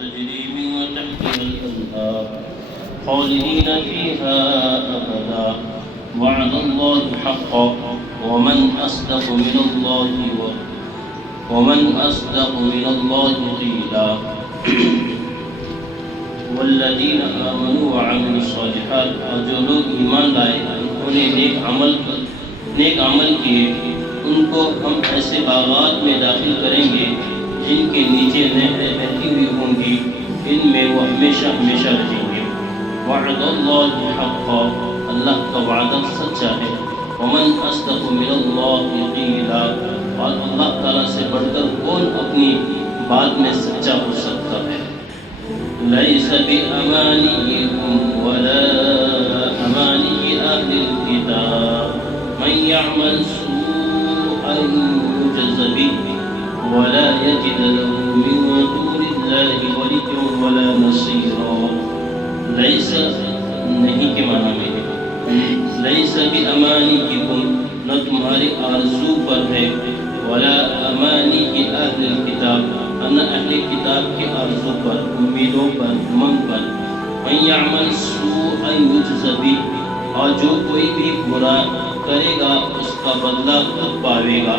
تجري من تحتها الأنهار خالدين فيها أبدا وعد الله حقا ومن أصدق من الله قيلا والذین آمنوا وعملوا الصالحات، اور جو لوگ ایمان لائے انہوں نے نیک عمل کیے ان کو ہم ایسے باغات میں داخل کریں گے جن کے نیچے نہریں بہتی ہوئی ہوں گی، ان میں وہ ہمیشہ ہمیشہ رہیں گے۔ وعد اللہ حقا، اللہ کا وعدہ سچا ہے۔ ومن اصدق من اللہ قیلا، اور اللہ تعالیٰ سے بڑھ کر کون اپنی بات میں سچا ہو سکتا ہے۔ ليس بأمانيكم ولا أماني أهل الكتاب من يعمل سوءا يجز به ولا يجد له من دون الله وليا ولا نصيرا۔ ليس نہیں کے معنی میں ہے، ليس بأمانيكم نہ تمہاری آرزو پر ہے، ولا أماني أهل الكتاب اہل کتاب کے آرزو پر، امیدوں پر، امنگ پر۔ من یعمل سوءا یجز بہ، اور جو کوئی بھی برا کرے گا اس کا بدلہ خود پاوے گا۔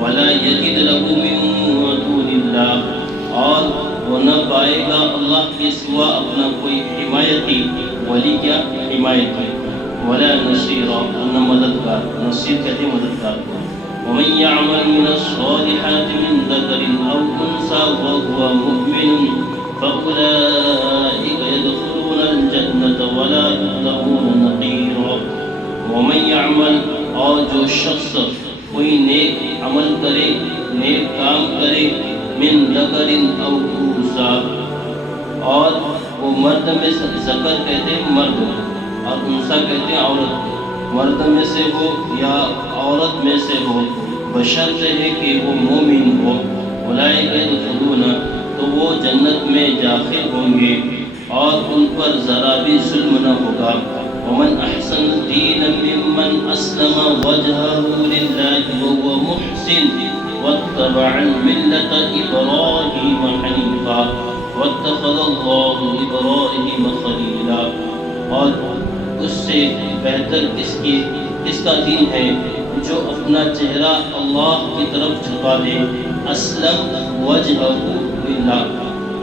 ولا یجد له من دون اللہ، اور وہ نہ پائے گا اللہ کے سوا اپنا کوئی حمایتی، ولی کیا حمایتی، ولا نصیرا، نہ مددگار، نصیر کہتے ہیں مددگار کو۔ ومن يعمل من الصالحات من ذكر أو أنثى وهو مؤمن فأولئك يدخلون الجنة ولا يظلمون نقيرا۔ ومن يعمل، اور جو شخص کوئی نیک عمل کرے، نیک کام کرے، من ذکر او انثى، اور وہ مرد میں سے، ذکر کہتے ہیں مرد اور انثى کہتے ہیں عورت، مرد میں سے ہو یا عورت میں سے ہو، بشرط ہے کہ وہ مومن ہو۔ اولئک یدخلون، تو وہ جنت میں داخل ہوں گے اور ان پر ذرا بھی ظلم نہ ہوگا۔ ومن احسن دینا ممن اسلم وجهه لله وهو محسن واتبع ملة ابراہیم حنیفا واتخذ اللہ ابراہیم خلیلا۔ اور اس سے بہتر کس کا دین ہے جو اپنا چہرہ اللہ کی طرف جھکا دے۔ اسلم وجہہ للہ،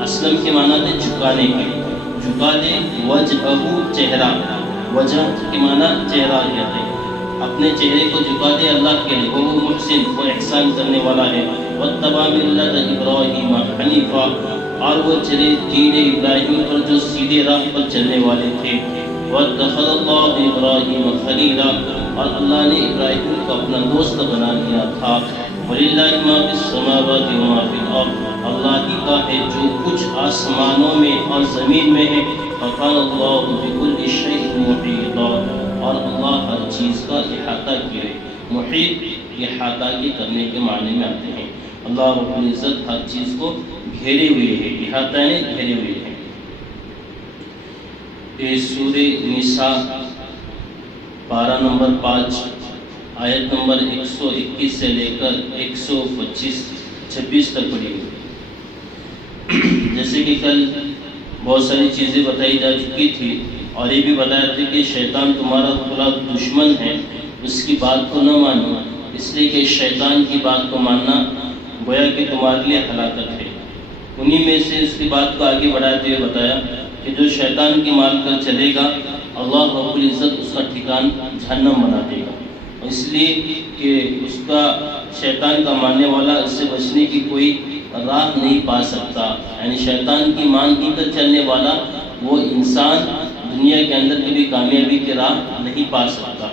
اسلم کے معنی ہے جھکانے کے، جھکا دے وجہہ چہرہ، وجہ کے معنی چہرہ کہتے ہیں، اپنے چہرے کو جھکا دے اللہ کے لیے، وہ محسن، وہ احسان کرنے والا ہے۔ واتبع ملت ابراہیم حنیفا، اور وہ چلے دین ابراہیم پر جو سیدھے راہ پر چلنے والے تھے۔ واتخذ اللہ ابراہیم خلیلا، اور اللہ نے ابراہیم کو اپنا دوست بنا لیا تھا۔ وَلِلَّهِ مَا فِي السَّمَاوَاتِ وَمَا فِي الْأَرْضِ، اللہ ہی کا ہے جو کچھ آسمانوں میں اور زمین میں ہے۔ وَكَانَ اللَّهُ بِكُلِّ شَيْءٍ مُحِيطًا، اور اللہ ہر چیز کا احاطہ کیے۔ محیط احاطہ کے کرنے کے معنی میں آتے ہیں۔ اللہ رب العزت ہر چیز کو گھیرے ہوئے ہے، احاطہ نے گھیرے ہوئے ہیں۔ یہ سورہ نساء پارہ نمبر 5 آیت نمبر 121 سے لے کر 126 تک پڑھی ہوئی۔ جیسے کہ کل بہت ساری چیزیں بتائی جا چکی تھی، اور یہ بھی بتایا تھا کہ شیطان تمہارا کھلا دشمن ہے، اس کی بات کو نہ مانو، اس لیے کہ شیطان کی بات کو ماننا گویا کہ تمہارے لیے ہلاکت ہے۔ انہی میں سے اس کی بات کو آگے بڑھاتے ہوئے بتایا کہ جو شیطان کی مان کر چلے گا اللہ رب العزت اس کا ٹھکان جہنم بنا دے گا، اس لیے کہ اس کا شیطان کا ماننے والا اس سے بچنے کی کوئی راہ نہیں پا سکتا۔ یعنی شیطان کی مان کر چلنے والا وہ انسان دنیا کے اندر کبھی کامیابی کی راہ نہیں پا سکتا۔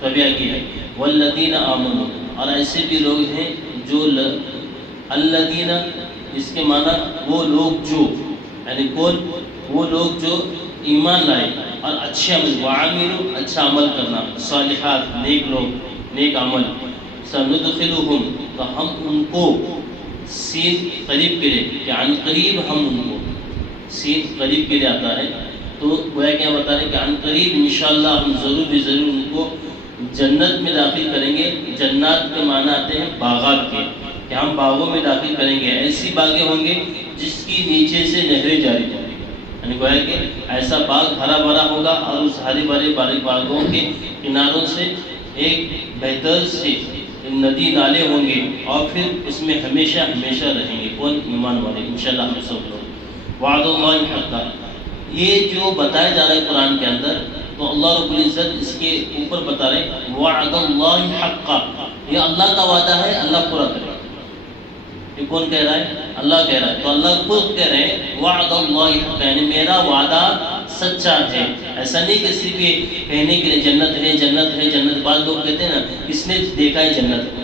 تبھی آگے ہے والذین آمنوا، اور ایسے بھی لوگ ہیں جو الذین، اس کے معنی وہ لوگ جو، یعنی کون؟ وہ لوگ جو ایمان لائے اور اچھے عمل، وعاملوا اچھا عمل کرنا، صالحات نیک لوگ، نیک عمل، سندخلہم، تو ہم ان کو، سین قریب کے لیے، یعنی قریب ہم ان کو، سین قریب کے لیے آتا ہے تو گویا کیا بتا رہے کہ عن قریب انشاءاللہ ہم ضرور بھی ضرور ان کو جنت میں داخل کریں گے۔ جنات کے معنی آتے ہیں باغات کے، کہ ہم باغوں میں داخل کریں گے، ایسی باغیں ہوں گے جس کی نیچے سے نہریں جاری ہوں گی، یعنی گویا کہ ایسا باغ ہرا بھرا ہوگا اور اس ہرے بھرے باغوں کے کناروں سے ایک بہتر سے ندی نالے ہوں گے اور پھر اس میں ہمیشہ ہمیشہ رہیں گے۔ کون؟ ایمان والے، انشاءاللہ ہم سب لوگ۔ وعد اللہ حقا، یہ جو بتایا جا رہا ہے قرآن کے اندر، تو اللہ رب العزت اس کے اوپر بتا رہے وعد اللہ حقا، یہ اللہ کا وعدہ ہے، اللہ پورا کرے۔ یہ کون کہہ رہا ہے؟ اللہ کہہ رہا ہے۔ تو اللہ خود کہہ رہے ہیں وعد اللہ حقا، یعنی میرا وعدہ سچا ہے۔ ایسا نہیں کہ صرف یہ کہنے کے لیے جنت ہے جنت ہے جنت، بعض لوگ کہتے ہیں نا کس نے دیکھا ہے جنت کو،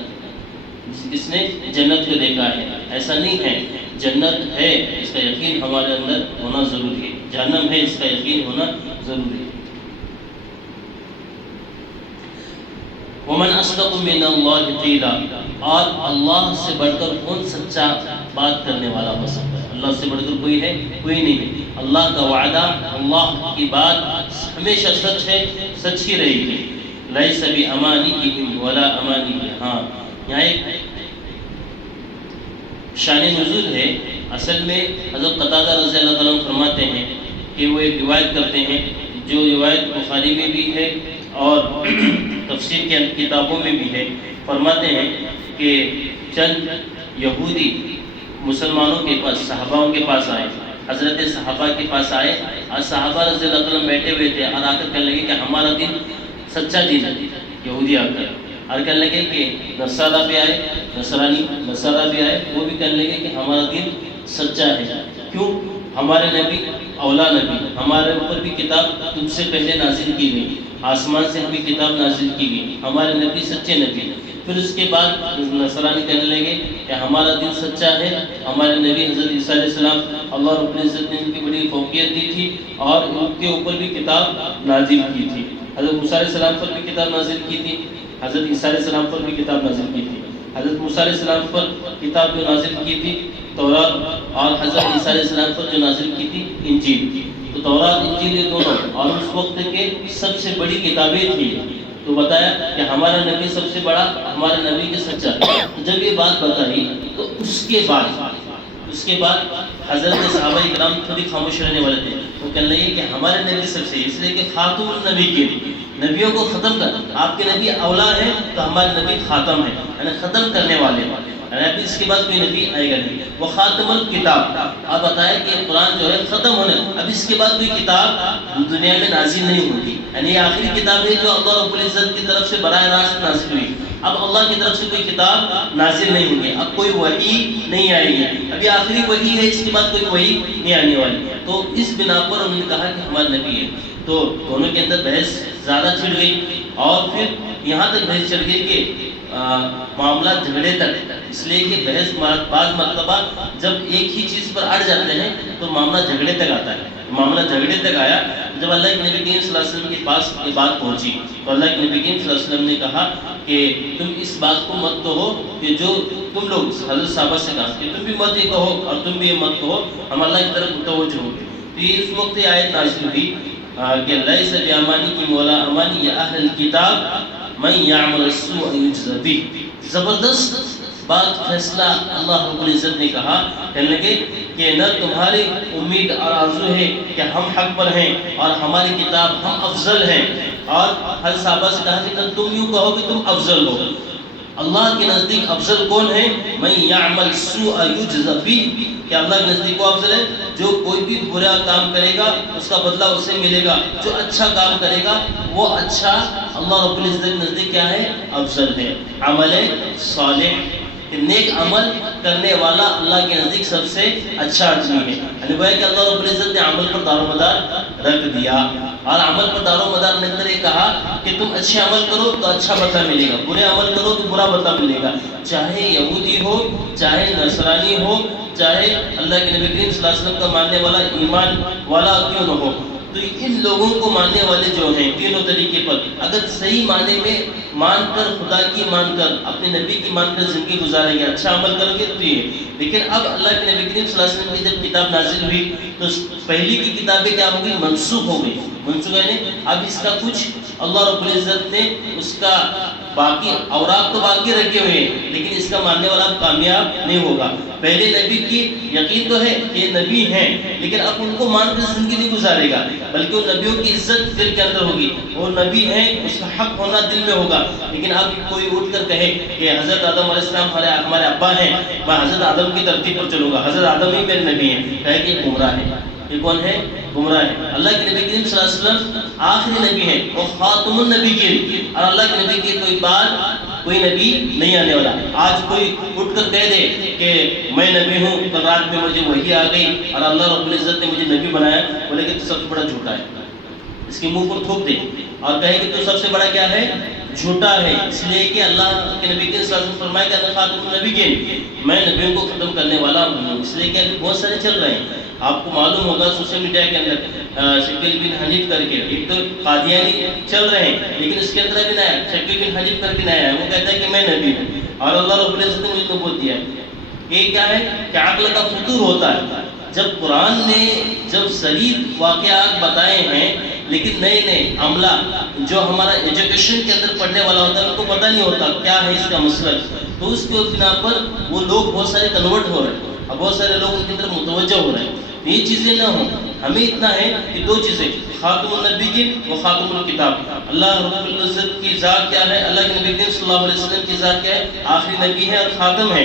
کس نے جنت کو دیکھا ہے، ایسا نہیں ہے۔ جنت ہے اس کا یقین ہمارے اندر ہونا ضروری ہے، جہنم ہے اس کا یقین ہونا ضروری ہے۔ ومن اصدق من اللہ قیلا، اور اللہ سے بڑھ کر کون سچا بات کرنے والا ہو سکتا ہے؟ اللہ سے بڑھ کر کوئی ہے؟ کوئی نہیں ہے۔ اللہ کا وعدہ، اللہ کی بات ہمیشہ سچ ہے، سچ ہی رہے گی۔ لیس بامانیہم ولا امانی، ہاں یہاں ایک شان نزول ہے۔ اصل میں حضرت قتادہ رضی اللہ تعالیٰ عنہ فرماتے ہیں کہ وہ ایک روایت کرتے ہیں، جو روایت بخاری میں بھی ہے اور تفسیر کے کتابوں میں بھی ہے۔ فرماتے ہیں کہ چند یہودی مسلمانوں کے پاس، صحاباؤں کے پاس آئے، حضرت صحابہ کے پاس آئے، اور صحابہ رضی اللہ تعالیٰ بیٹھے ہوئے تھے اور آ کر کہنے لگے کہ ہمارا دین سچا دین ہے۔ یہودی آ کر اور کہنے لگے کہ نصارہ بھی آئے، نصارہ بھی آئے، وہ بھی کہنے لگے کہ ہمارا دین سچا ہے۔ کیوں؟ ہمارے نبی اولا نبی، ہمارے اوپر بھی کتاب تم سے پہلے نازل کی گئی، آسمان سے ہمیں کتاب نازل کی گئی، ہمارے نبی سچے نبی۔ پھر اس کے بعد نصرانی کہنے لگے کہ ہمارا دین سچا ہے، ہمارے نبی حضرت عیسیٰ علیہ السلام اللہ رب العزت نے ان کی بڑی فوقیت دی تھی اور ان کے اوپر بھی کتاب نازل کی تھی۔ حضرت موسیٰ علیہ السلام پر بھی کتاب نازل کی تھی، حضرت عیسیٰ علیہ السلام پر بھی کتاب نازل کی تھی۔ حضرت موسیٰ علیہ السلام پر کتاب جو نازل کی تھی تورات، اور حضرت عیسیٰ علیہ السلام پر جو نازل کی تھی انجیل۔ تو تورات انجیل یہ دونوں اور اس وقت کے سب سے بڑی کتابیں تھیں۔ تو بتایا کہ ہمارا نبی سب سے بڑا، ہمارے نبی کے سچا۔ جب یہ بات بتائی تو اس کے بعد حضرت صحابہ کرام تھوڑی خاموش رہنے والے تھے۔ وہ کہنے لگے کہ ہمارے نبی سب سے، اس لیے کہ خاتم النبی کے نبیوں کو ختم کر، آپ کے نبی اولا ہے تو ہمارے نبی خاتم ہے، یعنی ختم کرنے والے، یعنی ابھی اس کے بعد کوئی نبی آئے گا نہیں۔ وہ خاتم الکتاب، آپ بتائیں کہ قرآن جو ہے ختم ہونے، اب اس کے بعد کوئی کتاب دنیا میں نازل نہیں ہوگی، یعنی یہ آخری کتاب ہے جو اللہ رب العزت کی طرف سے براہ راست نازل ہوئی۔ اب اللہ کی طرف سے کوئی کتاب نازل نہیں ہوگی، اب کوئی وحی نہیں آئے گی، ابھی آخری وحی ہے، اس کے بعد کوئی وحی نہیں آنے والی۔ تو اس بنا پر انہوں نے کہا کہ ہمارا نبی ہے۔ تو دونوں کے اندر بحث زیادہ چھڑ گئی اور پھر یہاں تک بحث چڑھ گئی کہ معاملہ جھگڑے تک، اس لیے کہ بحث بعض مرتبہ جب ایک ہی چیز پر اڑ جاتے ہیں تو معاملہ جھگڑے تک آتا ہے۔ معاملہ جھگڑے تک آیا جب اللہ کے نبی کریم صلی اللہ علیہ وسلم کے پاس یہ بات پہنچی تو اللہ کے نبی کریم صلی اللہ علیہ وسلم نے کہا کہ تم اس بات کو مت کہو کہ جو تم لوگ، حضرت صحابہ سے کہا کہ تم بھی مت یہ کہو اور تم بھی یہ مت کہو، ہم اللہ کی طرف متوجہ ہو۔ تو یہ اس وقت یہ آیت نازل ہوئی کہ لیس بامانیکم ولا امانی اہل الکتاب من یعمل السوء یجز بہ۔ زبردست بات، فیصلہ اللہ رب العزت نے کہا، کہنے لگے کہ نہ تمہاری امید اور آرزو ہے کہ ہم حق پر ہیں اور ہماری کتاب ہم افضل ہیں، اور ہر صحابہ سے کہا کہ نہ تم یوں کہو کہ تم افضل ہو۔ اللہ کے نزدیک افضل کون ہے؟ من یعمل السوء یجز بہ، کہ اللہ کے نزدیک وہ افضل ہے جو کوئی بھی برا کام کرے گا اس کا بدلہ اسے ملے گا، جو اچھا کام کرے گا وہ اچھا اللہ رب العزت کے نزدیک کیا ہے؟ افضل ہے۔ عمل صالح، کہ نیک عمل کرنے والا اللہ کے نزدیک سب سے اچھا آدمی ہے، یعنی وہ ہے کہ اللہ رب العزت نے عمل پر دار و مدار رکھ دیا، اور عمل پر دار و مدار نے اندر یہ کہا کہ تم اچھے عمل کرو تو اچھا بدلہ ملے گا، برے عمل کرو تو برا بدلہ ملے گا، چاہے یہودی ہو، چاہے نصرانی ہو، چاہے اللہ کے نبی کریم صلی اللہ علیہ وسلم کا ماننے والا ایمان والا کیوں نہ ہو۔ تو ان لوگوں کو ماننے والے جو ہیں تینوں طریقے پر اگر صحیح معنی میں مان کر، خدا کی مان کر، اپنے نبی کی مان کر زندگی گزاریں گے، اچھا عمل کریں گے تو یہ۔ لیکن اب اللہ کے نبی کریم صلی اللہ علیہ وسلم کی جب کتاب نازل ہوئی تو پہلی کی کتابیں کیا ہو گئی؟ منسوخ ہو گئی، منسوخ یعنی اب اس کا کچھ اللہ رب العزت نے اس کا باقی اوراق تو باقی رکھے ہوئے ہیں، لیکن اس کا ماننے والا کامیاب نہیں ہوگا۔ پہلے نبی کی یقین تو ہے کہ نبی ہیں، لیکن اب ان کو مان کر زندگی نہیں گزارے گا، بلکہ وہ نبیوں کی عزت دل کے اندر ہوگی۔ وہ نبی ہیں، اس کا حق ہونا دل میں ہوگا۔ لیکن اب کوئی اٹھ کر کہے کہ حضرت آدم علیہ السلام ہمارے ابا ہیں، میں حضرت آدم کی ترتیب پر چلوں گا، حضرت آدم ہی میرے نبی ہیں، کہے کہ گمراہ ہے۔ یہ کون ہے؟ گمراہ ہے۔ اللہ کے نبی کریم صلی اللہ علیہ وسلم آخری نبی ہیں، وہ خاتم النبیین، اور اللہ کے نبی کے کوئی بعد کوئی نبی نہیں آنے والا۔ آج کوئی اٹھ کر کہہ دے کہ میں نبی ہوں، کل رات میں مجھے وحی آ گئی اور اللہ رب العزت نے مجھے نبی بنایا، بولے کہ تو سب سے بڑا جھوٹا ہے، اس کے منہ پر تھوک دے اور کہے کہ تو سب سے بڑا کیا ہے؟ جھوٹا ہے۔ اس لیے کہ اللہ کے نبی کے صلی اللہ علیہ وسلم فرمایا کہ اللہ خاتم النبیین، میں نبیوں کو ختم کرنے والا ہوں۔ اس لیے کہ ابھی بہت سارے چل رہے ہیں، آپ کو معلوم ہوگا سوشل میڈیا کے اندر شکیل بن حنیف کر کے ایک تو قادیانی چل رہے ہیں، لیکن اس کے اندر ابھی نیا شکیل بن حنیف کر کے نیا ہے، وہ کہتا ہے کہ میں نبی ہوں اور اللہ رب العزت نے مجھے نبوت دیا ہے۔ یہ کیا ہے کہ عقل کا فطور ہوتا ہے۔ جب قرآن نے جب صحیح واقعات بتائے ہیں، لیکن نئے نئے عملہ جو ہمارا ایجوکیشن کے اندر پڑھنے والا ہوتا ہے ان کو پتہ نہیں ہوتا کیا ہے اس کا مسلک، تو اس کے بنا پر وہ لوگ بہت سارے کنورٹ ہو رہے ہیں اور بہت سارے لوگ ان کی طرف متوجہ ہو رہے ہیں۔ یہ چیزیں نہ ہوں، ہمیں اتنا ہے کہ دو چیزیں، خاتم النبیین و خاتم الکتاب۔ اللہ رب العزت کی ذات کیا ہے؟ اللہ کے نبی صلی اللہ علیہ وسلم کی ذات کیا ہے؟ آخری نبی ہے اور خاتم ہے،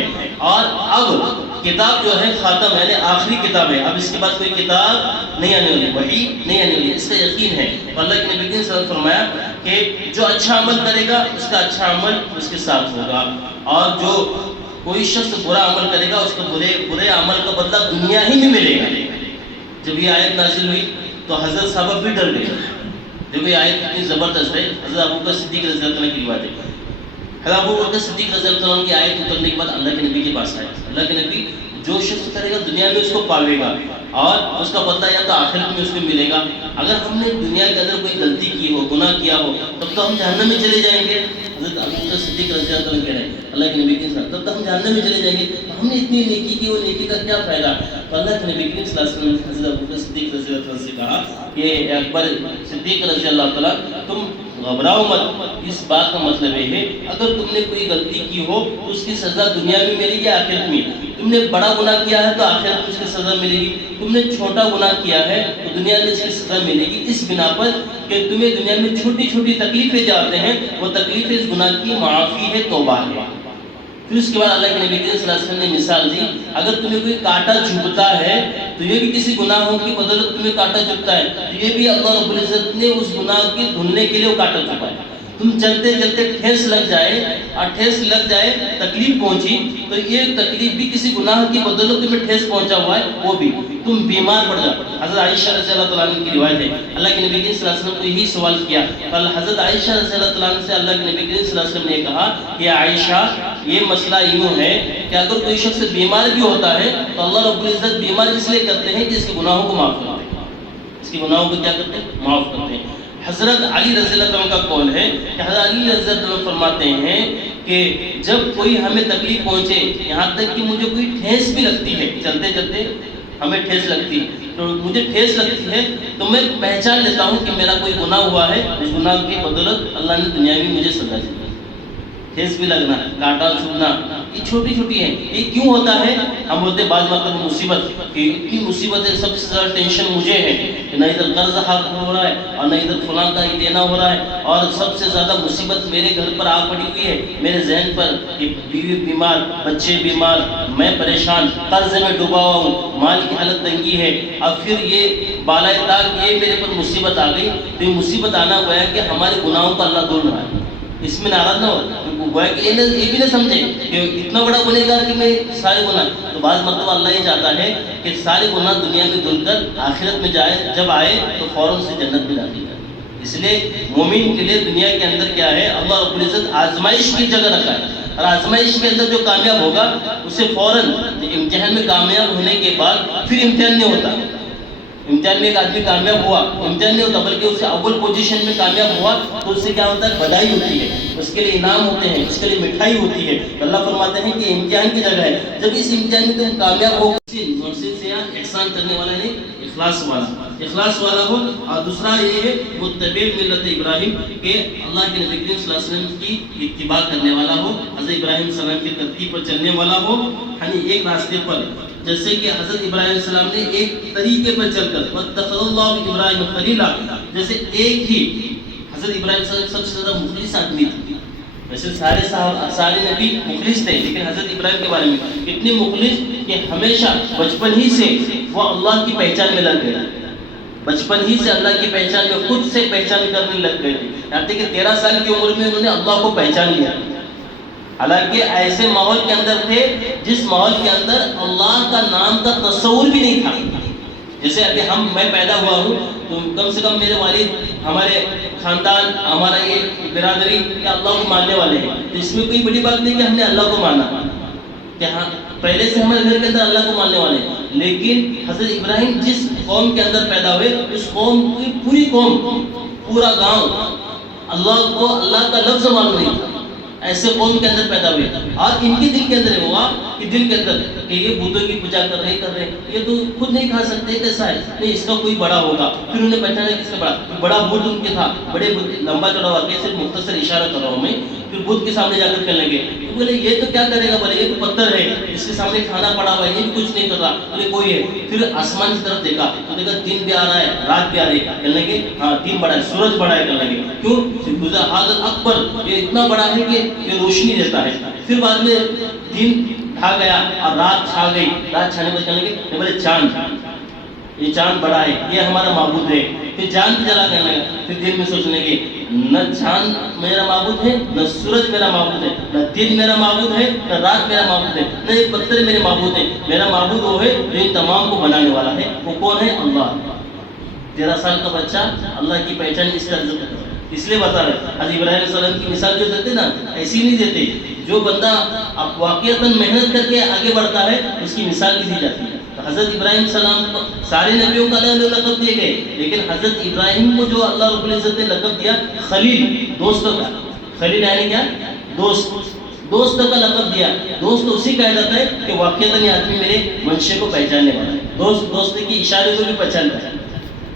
اور اب کتاب جو ہے خاتم ہے، یعنی آخری کتاب ہے، اب اس کے بعد کوئی کتاب نہیں آنے والی، وحی نہیں آنے والی، اس کا یقین ہے۔ اللہ کے نبی صلی اللہ علیہ وسلم فرمایا کہ جو اچھا عمل کرے گا اس کا اچھا عمل اس کے ساتھ ہوگا، اور جو کوئی شخص برا عمل کرے گا اس کو برے عمل کا بدلہ دنیا ہی میں ملے گا۔ جب یہ آیت نازل ہوئی تو حضرت صحابہ بھی ڈر گئے۔ دیکھو یہ آیت کتنی زبردست ہے، حضرت ابوبکر صدیق رضی اللہ عنہ کی روایت ہے۔ حضرت ابوبکر صدیق رضی اللہ عنہ کی آیت اترنے کے بعد اللہ کے نبی کے پاس آئے۔ اللہ کے نبی جو شخص کرے گا دنیا میں اس کو پاوے گا اور اس کا بدلہ یا تو آخرت میں اس کو ملے گا۔ اگر ہم نے دنیا کے اندر کوئی غلطی کی ہو، گناہ کیا ہو، تب تو ہم جہنم میں چلے جائیں گے۔ حضرت ابوبکر صدیق رضی اللہ عنہ کہہ رہے ہیں اللہ کے نبی کے ساتھ، تب تو ہم جہنم میں چلے جائیں گے، ہم نے اتنی نیکی کی، وہ نیکی کا کیا فائدہ؟ تو اللہ کے نبی صلی اللہ علیہ وسلم نے حضرت ابوبکر صدیق رضی اللہ عنہ سے کہا کہ اکبر صدیق رضی اللہ تعالیٰ تم گھبراؤ مت، اس بات کا مطلب یہ ہے اگر تم نے کوئی غلطی کی ہو تو اس کی سزا دنیا میں ملے گی آخرت میں، تم نے بڑا گناہ کیا ہے تو آخرت میں اس کی سزا ملے گی، تم نے چھوٹا گناہ کیا ہے تو دنیا میں اس کی سزا ملے گی، اس بنا پر کہ تمہیں دنیا میں چھوٹی چھوٹی تکلیفیں جاتے ہیں، وہ تکلیفیں اس گناہ کی معافی ہے، توبہ ہے۔ پھر اس کے بعد اللہ کے نبی صلی اللہ علیہ وسلم نے مثال دی، اگر تمہیں کوئی کانٹا چبھتا ہے تو یہ بھی کسی گناہوں کی بدولت تمہیں کانٹا چبھتا ہے تو یہ بھی اللہ رب العزت نے اس گناہ کی دھلنے کے لیے وہ کانٹا چبھا ہے۔ تم چلتے چلتے ٹھیس لگ جائے اور ٹھیس لگ جائے تکلیف پہنچی تو یہ تکلیف بھی کسی گناہ کی بدولت تمہیں ٹھیس پہنچا ہوا ہے، وہ بھی تم بیمار پڑ جاؤ۔ حضرت عائشہ رضی اللہ تعالیٰ عنہ کی روایت ہے، اللہ کے نبی صلی اللہ علیہ وسلم کو یہی سوال کیا، کل حضرت عائشہ رضی اللہ تعالیٰ عنہ سے اللہ کے نبی صلی اللہ علیہ وسلم نے کہا کہ عائشہ یہ مسئلہ یوں ہے کہ اگر کوئی شخص بیمار بھی ہوتا ہے تو اللہ رب العزت بیمار اس لیے کرتے ہیں کہ اس کے گناہوں کو معاف کرتے ہیں، اس کے گناہوں کو کیا کرتے ہیں؟ معاف کرتے ہیں۔ حضرت علی رضی اللہ عنہ کا قول ہے کہ حضرت علی رضی اللہ عنہ فرماتے ہیں کہ جب کوئی ہمیں تکلیف پہنچے، یہاں تک کہ مجھے کوئی ٹھیس بھی لگتی ہے، چلتے چلتے ہمیں ٹھیس لگتی ہے تو مجھے ٹھیس لگتی ہے تو میں پہچان لیتا ہوں کہ میرا کوئی گناہ ہوا ہے، اس گناہ کی بدولت اللہ نے دنیا میں مجھے سزا دی۔ ٹھیس بھی لگنا، کانٹا چھوٹنا، یہ چھوٹی چھوٹی ہے۔ یہ کیوں ہوتا ہے؟ ہم بولتے ہیں بعض مرتبہ مصیبت، کہ اتنی مصیبت ہے، سب سے زیادہ ٹینشن مجھے ہے کہ نہ ادھر قرض حق ہو رہا ہے اور نہ ادھر فلاں کا دینا ہو رہا ہے، اور سب سے زیادہ مصیبت میرے گھر پر آ پڑی ہوئی ہے، میرے ذہن پر کہ بیوی بیمار، بچے بیمار، میں پریشان، قرض میں ڈوبا ہوا ہوں، مال کی حالت تنگی ہے، اب پھر یہ بالائے طاق یہ میرے پر مصیبت آ گئی، تو یہ مصیبت آنا گویا کہ ہمارے گناہوں کا اللہ دھل رہا ہے۔ اس میں ناراض نہ ہو، گویا کہ یہ بھی نہ سمجھے کہ اتنا بڑا گنہگار کہ میں سارے گناہ، تو بعض مرتبہ اللہ یہ چاہتا ہے کہ سارے گناہ دنیا میں دھل کر آخرت میں جائے، جب آئے تو فوراً سے جنت میں داخل کرے۔ اس لیے مومن کے لیے دنیا کے اندر کیا ہے، اللہ رب العزت آزمائش کی جگہ رکھا ہے، اور آزمائش کے اندر جو کامیاب ہوگا اسے فوراً امتحان میں کامیاب ہونے کے بعد پھر امتحان نہیں ہوتا، امتحان میں ایک آدمی کامیاب ہوا، امتحان نہیں ہوتا بلکہ اسے اول پوزیشن میں کامیاب ہوا تو اس سے کیا ہوتا ہے؟ بدائی ہوتی ہے، اس کے لیے انعام ہوتے ہیں، اس کے لیے مٹھائی ہوتی ہے۔ اللہ فرماتے ہیں کہ امتحان کی جگہ ہے، جب اس امتحان میں تم کامیاب ہو، محسن سے احسان کرنے والا ہے، اخلاص والا ہو۔ اور دوسرا یہ ہے متبع ملت ابراہیم، کہ اللہ کے نبی کریم صلی اللہ علیہ وسلم کی اتباع کرنے والا ہو، حضرت ابراہیم علیہ السلام کی ترتیب پر چلنے والا ہو، یعنی ایک راستے پر، جیسے کہ حضرت ابراہیم علیہ السلام نے ایک طریقے پر چل کر واتخذ اللہ ابراہیم خلیلا، جیسے ایک ہی حضرت ابراہیم علیہ السلام سب سے زیادہ مخلص آدمی تھے۔ ویسے سارے نبی مخلص تھے، لیکن حضرت ابراہیم کے بارے میں اتنے مخلص کہ ہمیشہ بچپن ہی سے وہ اللہ کی پہچان میں لگ گئے، بچپن ہی سے اللہ کی پہچان میں خود سے پہچان کرنے لگ گئے، یہاں تک کہ 13 سال کی عمر میں انہوں نے اللہ کو پہچان لیا۔ حالانکہ ایسے ماحول کے اندر تھے جس ماحول کے اندر اللہ کا نام کا تصور بھی نہیں تھا۔ جیسے ابھی میں پیدا ہوا ہوں تو کم سے کم میرے والد، ہمارے خاندان، ہمارا یہ برادری کہ اللہ کو ماننے والے ہیں، تو اس میں کوئی بڑی بات نہیں کہ ہم نے اللہ کو مانا، کہ ہاں پہلے سے ہمارے گھر کے اندر اللہ کو ماننے والے ہیں۔ لیکن حضرت ابراہیم جس قوم کے اندر پیدا ہوئے، اس قوم کی پوری قوم، پورا گاؤں اللہ کا لفظ معلوم نہیں تھا، ایسے قوم کے اندر پیدا ہوئے، اور ان کے دل کے اندر ہوا کہ دل کے اندر کہ یہ بتوں کی پوجا کر رہے یہ تو خود نہیں کھا سکتے، کیسا ہے؟ نہیں، اس کا کوئی بڑا ہوگا۔ پھر انہیں پہچانا کس کا بڑا بت ان کے تھا، بڑے لمبا چڑا ہوا، صرف مختصر اشارہ کر رہا ہوں میں۔ پھر بت کے سامنے جا کر کہنے لگے، بولے یہ تو کیا کرے گا؟ بولے یہ تو پتھر ہے، اس کے سامنے کھانا پڑا ہوا ہے، یہ کچھ نہیں کر رہا۔ بولے کوئی ہے۔ پھر آسمان کی طرف دیکھا تو دیکھا دن بھی آ رہا ہے، رات بھی آ رہی ہے، کہنے لگے ہاں دن بڑا ہے، سورج بڑا ہے، کہنے لگے کیوں؟ حاضر اکبر، یہ اتنا بڑا ہے کہ یہ روشنی دیتا ہے۔ پھر بعد میں دن ڈھا گیا اور رات چھا گئی، رات چھانے پر کہنے لگے بولے چاند، یہ چاند بڑا ہے، یہ ہمارا معبود ہے۔ پھر چاند بھی جلا کرنے لگا۔ پھر دل میں سوچنے لگے نہ چاند میرا معبود ہے، نہ سورج میرا معبود ہے، نہ دن میرا معبود ہے، نہ رات میرا معبود ہے، نہ یہ پتھر میرے معبود ہے۔ میرا معبود وہ ہے جو ان تمام کو بنانے والا ہے۔ وہ کون ہے؟ اللہ۔ 13 سال کا بچہ اللہ کی پہچان اس طرح سے، اس لیے بتا رہے حضرت ابراہیم علیہ السلام کی مثال جو دیتے نا، ایسی نہیں دیتے۔ جو بندہ واقعتاً محنت کر کے آگے بڑھتا ہے اس کی مثال بھی دی جاتی ہے۔ تو حضرت ابراہیم علیہ السلام کو سارے نبیوں کا لقب دیے گئے، لیکن حضرت ابراہیم کو جو اللہ رب العزت نے لقب دیا خلیل، دوست کا، خلیل یعنی کیا؟ دوست کا لقب دیا۔ دوست اسی کہا جاتا ہے کہ واقعتاً یہ آدمی میرے منشے کو پہچاننے والا ہے، دوست کے اشارے کو بھی پہچانتا ہے،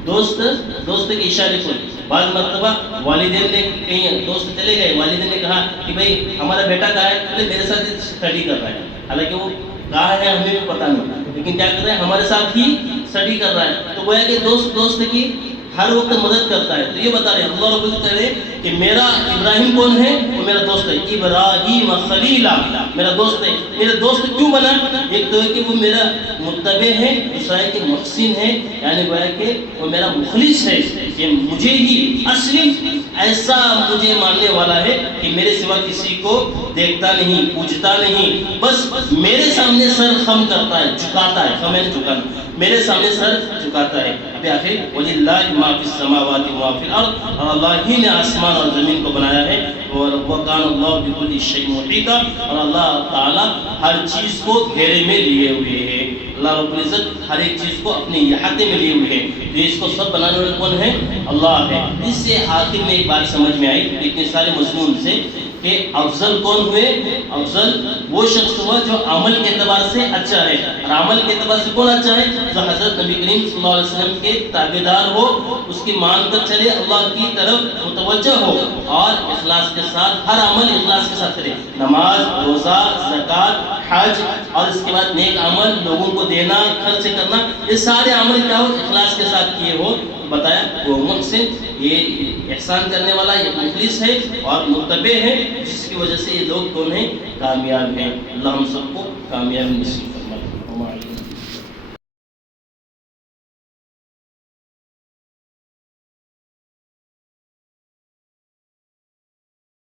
دوست کے اشارے کو۔ بعض مرتبہ والدین نے کہیں دوست چلے گئے، والدین نے کہا کہ بھائی ہمارا بیٹا کہاں ہے؟ بولے میرے ساتھ اسٹڈی کر رہا ہے، حالانکہ وہ کہاں ہے ہمیں بھی پتہ نہیں، لیکن کیا کر رہا ہے؟ ہمارے ساتھ ہی اسٹڈی کر رہا ہے۔ تو وہ ہے کہ دوست کی ہر وقت مدد کرتا ہے۔ تو یہ بتا رہے ہیں اللہ رب العزت کہہ رہے ہیں کہ میرا ابراہیم کون ہے؟ وہ میرا دوست ہے، ابراہیم خلیلا، میرا دوست ہے۔ میرا دوست کیوں بنا؟ ایک تو ہے کہ وہ میرا متبع ہے، دوسرا ہے کہ محسن ہے، یعنی وہ ہے کہ وہ میرا مخلص ہے، کہ مجھے ہی اصلی ایسا مجھے ماننے والا ہے کہ میرے سوا کسی کو دیکھتا نہیں، پوجتا نہیں، بس میرے سامنے سر خم کرتا ہے، جھکاتا ہے، خم ہے جھکانا، میرے سامنے سر جھکاتا ہے۔ ابھی آخر وَلِلَّهِ مَا فِي السَّمَاوَاتِ وَمَا فِي الْأَرْضِ، اور اللہ ہی نے آسمان اور زمین کو بنایا ہے، اور وَكَانَ اللَّهُ بِكُلِّ شَيْءٍ مُحِيطًا، اور اللہ تعالیٰ ہر چیز کو گھیرے میں لیے ہوئے ہیں۔ اللہ رب العزت ہر ایک چیز کو اپنے احاطے میں لیے ہوئے ہیں۔ تو اس کو سب بنانے والے کون ہے؟ اللہ ہے۔ اس سے آخر میں ایک بات سمجھ میں آئی اتنے سارے مضمون سے کہ افضل کون ہوئے؟ افضل وہ شخص ہوا جو عمل کے اعتبار سے اچھا ہے، اور عمل کے اعتبار سے کون اچھا ہے؟ جو حضرت نبی کریم صلی اللہ علیہ وسلم کے تابعدار ہو، اس کی مان کر چلے، اللہ کی طرف متوجہ ہو، اور اخلاص کے ساتھ ہر عمل اخلاص کے ساتھ کرے، نماز، روزہ، زکوٰۃ، حج، اور اس کے بعد نیک عمل، لوگوں کو دینا، خرچ کرنا، یہ سارے عمل کیا ہو؟ اخلاص کے ساتھ کیے ہو۔ بتایا وہ محسن، یہ احسان کرنے والا، یہ مخلص ہے اور متبع ہے، جس کی وجہ سے یہ لوگ کون ہیں؟ کامیاب ہیں۔ اللہ ہم سب کو کامیاب نصیب